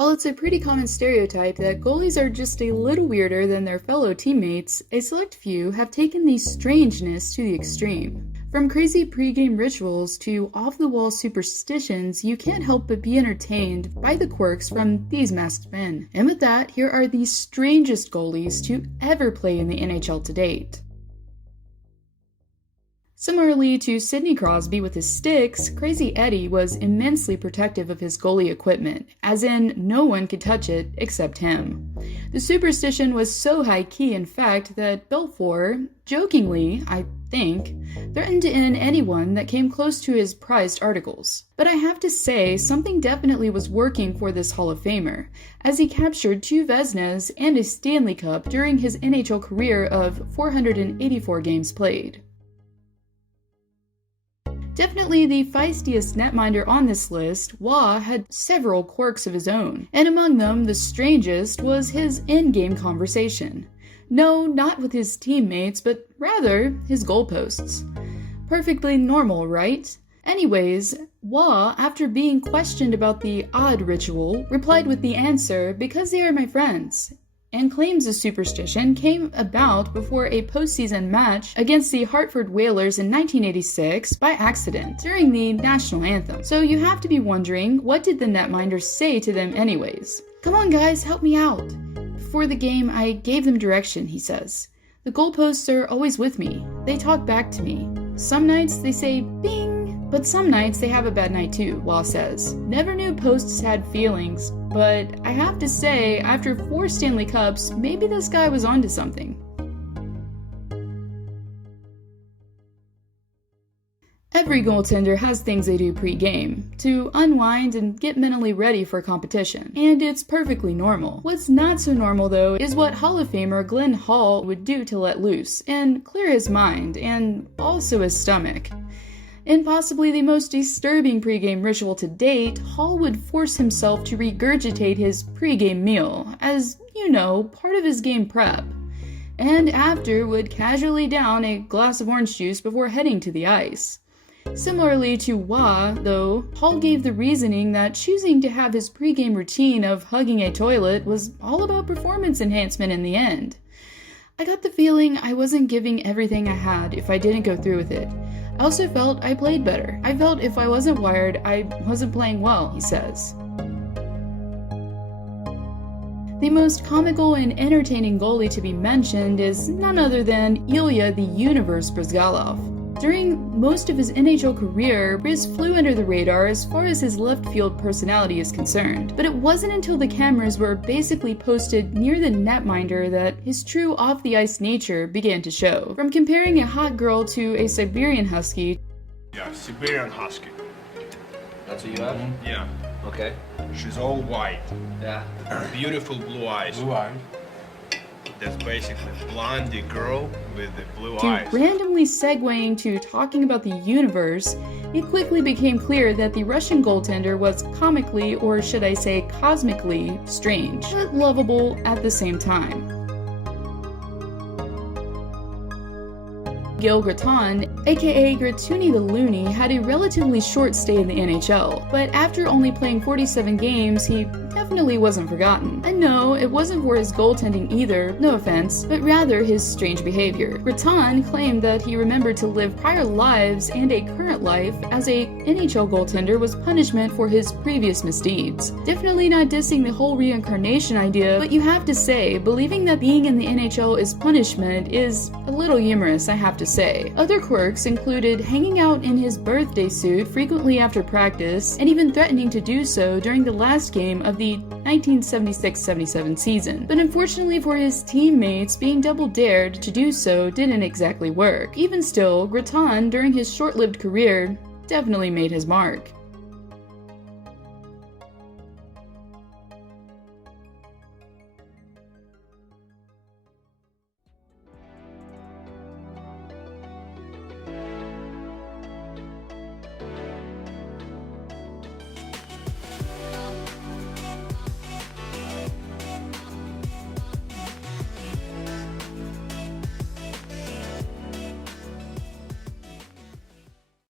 While it's a pretty common stereotype that goalies are just a little weirder than their fellow teammates, a select few have taken the strangeness to the extreme. From crazy pregame rituals to off-the-wall superstitions, you can't help but be entertained by the quirks from these masked men. And with that, here are the strangest goalies to ever play in the NHL to date. Similarly to Sidney Crosby with his sticks, Crazy Eddie was immensely protective of his goalie equipment, as in no one could touch it except him. The superstition was so high-key, in fact, that Belfour, jokingly, I think, threatened to end anyone that came close to his prized articles. But I have to say, something definitely was working for this Hall of Famer, as he captured 2 Vezinas and a Stanley Cup during his NHL career of 484 games played. Definitely the feistiest netminder on this list, Wah had several quirks of his own, and among them the strangest was his in-game conversation. No, not with his teammates, but rather his goalposts. Perfectly normal, right? Anyways, Wah, after being questioned about the odd ritual, replied with the answer, "Because they are my friends," and claims the superstition came about before a postseason match against the Hartford Whalers in 1986 by accident during the national anthem. So you have to be wondering, what did the netminder say to them anyways? "Come on guys, help me out. Before the game, I gave them direction," he says. "The goalposts are always with me. They talk back to me. Some nights they say bing, but some nights they have a bad night too," Wah says. Never knew posts had feelings, but I have to say, after 4 Stanley Cups, maybe this guy was onto something. Every goaltender has things they do pre-game, to unwind and get mentally ready for competition, and it's perfectly normal. What's not so normal though is what Hall of Famer Glenn Hall would do to let loose, and clear his mind, and also his stomach. In possibly the most disturbing pregame ritual to date, Hall would force himself to regurgitate his pregame meal, as, you know, part of his game prep, and after would casually down a glass of orange juice before heading to the ice. Similarly to Wah, though, Hall gave the reasoning that choosing to have his pregame routine of hugging a toilet was all about performance enhancement in the end. "I got the feeling I wasn't giving everything I had if I didn't go through with it. I also felt I played better. I felt if I wasn't wired, I wasn't playing well," he says. The most comical and entertaining goalie to be mentioned is none other than Ilya the Universe Bryzgalov. During most of his NHL career, Briz flew under the radar as far as his left field personality is concerned, but it wasn't until the cameras were basically posted near the netminder that his true off-the-ice nature began to show. From comparing a hot girl to a Siberian Husky. Yeah, Siberian Husky. That's what you have? Yeah. Okay. She's all white. Yeah. Beautiful blue eyes. Blue eye. That's basically blondie girl with the blue To eyes. randomly segueing to talking about the universe, it quickly became clear that the Russian goaltender was comically, or should I say cosmically, strange, but lovable at the same time. Gil Graton, aka Gratuni the Loony, had a relatively short stay in the NHL, but after only playing 47 games, he definitely wasn't forgotten. And no, it wasn't for his goaltending either, no offense, but rather his strange behavior. Graton claimed that he remembered to live prior lives and a current life as a NHL goaltender was punishment for his previous misdeeds. Definitely not dissing the whole reincarnation idea, but you have to say, believing that being in the NHL is punishment is a little humorous, I have to say. Other quirks included hanging out in his birthday suit frequently after practice, and even threatening to do so during the last game of the 1976-77 season. But unfortunately for his teammates, being double dared to do so didn't exactly work. Even still, Graton, during his short-lived career, definitely made his mark.